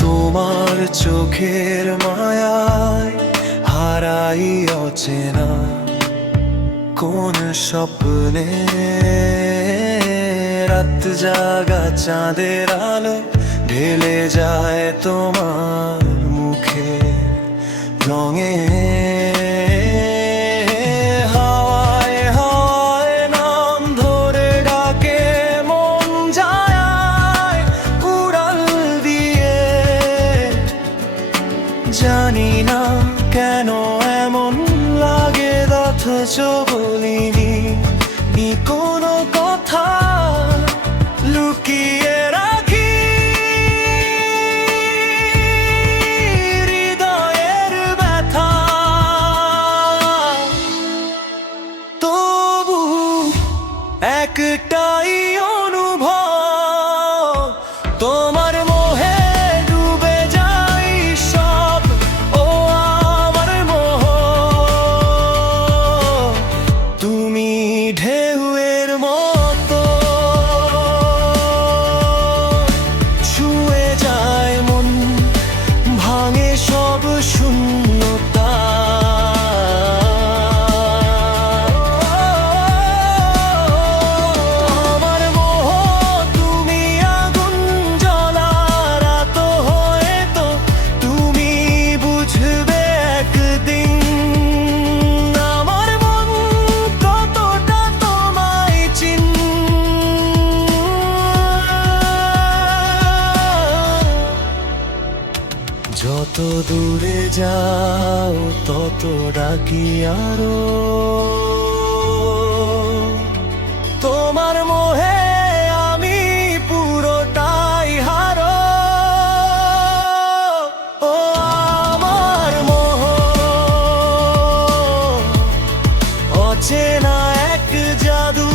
তোমার চোখের মায়ায় হারাই অচেনা কোন স্বপ্নে। রাত জাগা চাঁদের আলো ঢেলে যায় তোমার মুখে। রঙে নাম ধরে ডাকে মন যায় দিয়ে। জানি না কেন এমন লাগে কোনো কথা 끝. যত দূরে যাও তত ডাকি আরও। তোমার মোহে আমি পুরোটাই মোহ। অচেনা এক জাদু